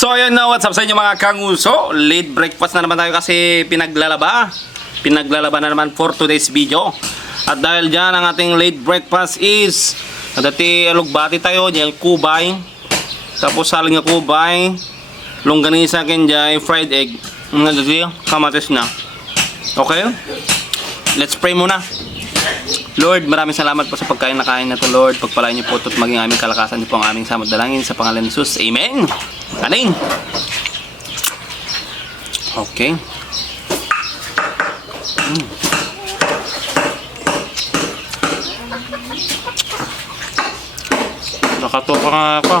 So ayun na, what's up sa inyo mga kanguso? Late breakfast na naman tayo kasi pinaglalaba na naman for today's video. At dahil dyan ang ating late breakfast is dati alugbati tayo, dyan kubay. Tapos saling nga kubay, longganisa kenjay, fried egg. Dati kamatis na. Okay? Let's pray muna. Lord, maraming salamat po sa pagkain na kain na to, Lord. Pagpalain niyo po ito at maging aming kalakasan niyo po ang aming samot dalangin sa pangalan ni Jesus. Amen. Aning. Okay. Nakatoka nga ako.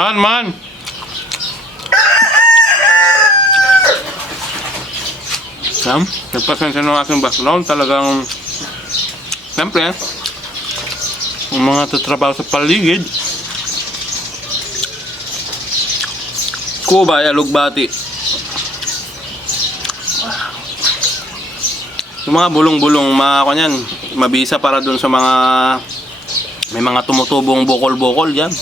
Man. Sam, nagpasensya ng aking background. Talagang, siyempre, ang mga tatrabaho sa paligid. Kubay, alugbati. Yung mga bulong-bulong, mga kanyan, mabisa para dun sa mga, may mga tumutubong bukol-bukol dyan.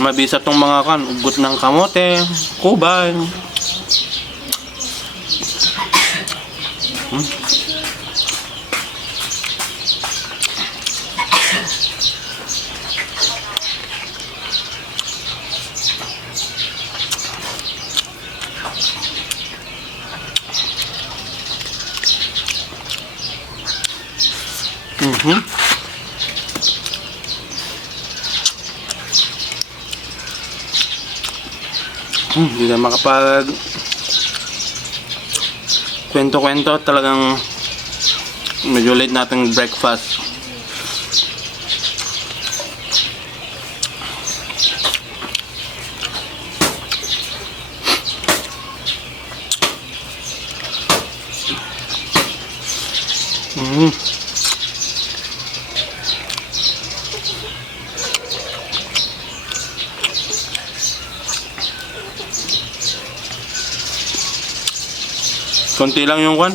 Mabisa tong mga kan, ugot ng kamote, kubay. Hindi na makapag kwento-kwento, talagang medyo late nating breakfast. Konti lang yung kwan.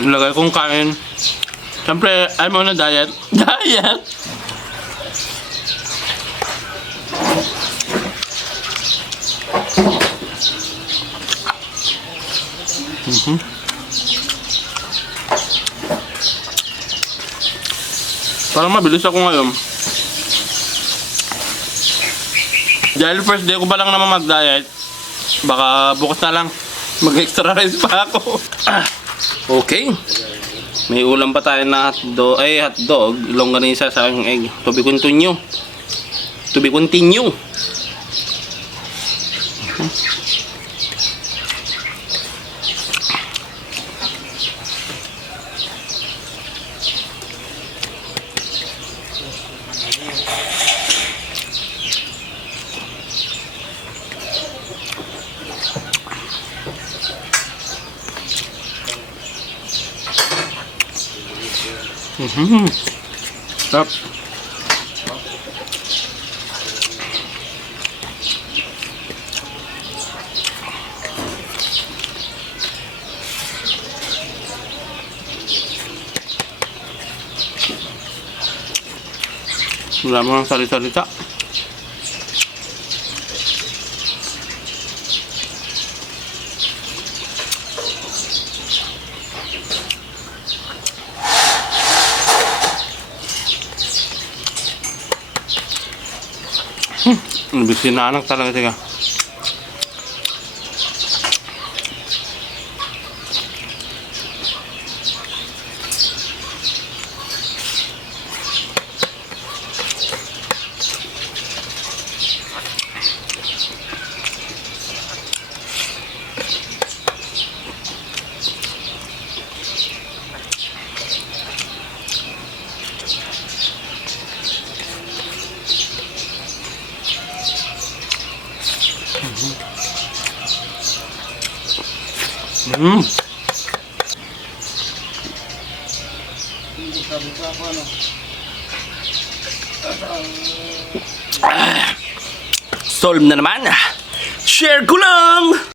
Nilagay kong kain. Siyempre, I'm on a diet. Diet! Parang mabilis ako ngayon. Dahil first day ko pa lang naman mag-diet, baka bukas na lang mag-extra rice pa ako. Okay. May ulam pa tayo na hotdog, longganisa sa aking egg. To be continue. To be continue. Stop. Wala mo ng salita-salita. Bisin na anak talaga, tiga. Solve na naman. Share ko lang!